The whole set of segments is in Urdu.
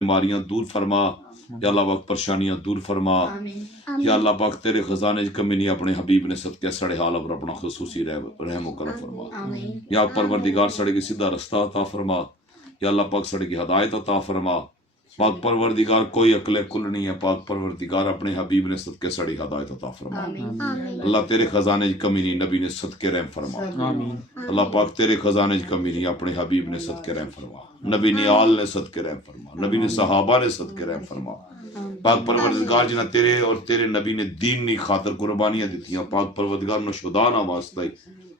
بیماریاں دور فرما یا اللہ پاک پریشانیاں دور فرما یا اللہ پاک تیرے خزانے کی کمی نہیں اپنے حبیب نے صدقہ سڑے حال پر اپنا خصوصی رحم و کرم فرما یا پروردگار سڑے کی سیدھا رستہ عطا فرما یا اللہ پاک سڑے کی ہدایت عطا فرما پاک پروردگار کوئی عقل کل نہیں ہے پاک پروردگار اپنے حبیب نے صدقے سڑی ہدایت عطا فرما اللہ تیرے خزانے کی کمی نہیں نبی نے صدقے رحم فرما اللہ پاک تیرے خزانے کی کمی نہیں اپنے حبیب نے صدقے رحم فرما نبی نے آل نے صدقے رحم فرما نبی نے صحابہ نے صدقے رحم فرما پاک پروردگار جنہ تیرے اور تیرے نبی نے دین نہیں خاطر قربانیاں دیتیاں پاک پروردگار نے شدا نہ واسطہ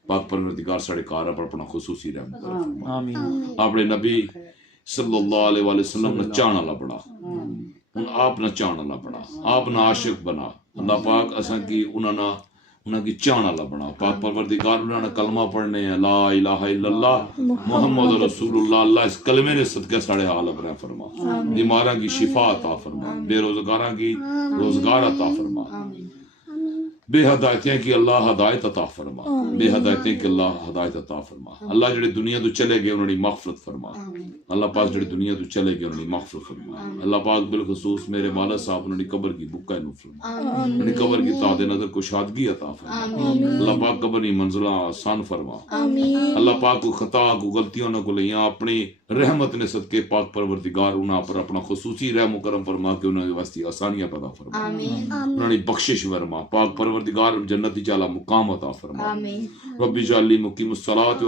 پاک پروردگار سڑے کار پر اپنا خصوصی رحم فرما اپنے نبی صلی اللہ علیہ وآلہ وسلم نے چاہنا لا بڑا آپ نہ چاہنا لا بڑا آپ نہ عاشق بنا اللہ پاک اساں کی انہاں کی چاہنا لا بنا پاک پروردگار انہاں نے کلمہ پڑھنے ہیں لا الہ الا اللہ محمد رسول اللہ اللہ اس کلمے نے صدقہ ساڑے حال پر فرما بیماراں کی شفا عطا فرما بے روزگاراں کی روزگار عطا فرما بے ہدایتیں کی اللہ ہدایت عطا فرما بے ہدایتیں کی اللہ ہدایت عطا فرما اللہ جڑے دنیا تو چلے گئے انہوں نے مغفرت فرما اللہ پاک جڑے دنیا تو چلے گئے انہوں نے مغفرت فرما اللہ پاک بالخصوص میرے مولا صاحب انہوں نے قبر کی بکہ نو فرما انہوں نے قبر کی تاد نظر کو شادگی عطا فرما اللہ پاک قبر کی منزلہ آسان فرما اللہ پاک کو خطا کو غلطیوں نہ کو لیاں اپنی رحمت نے صدقے پاک پروردگار انہاں پر اپنا خصوصی رحم و کرم فرما کہ انہوں نے واسطی آسانیاں پیدا فرما انہوں نے بخشش فرما پاک پروردگار جنتی چالا مقام عطا فرما ربی جعلی مقیم الصلاۃ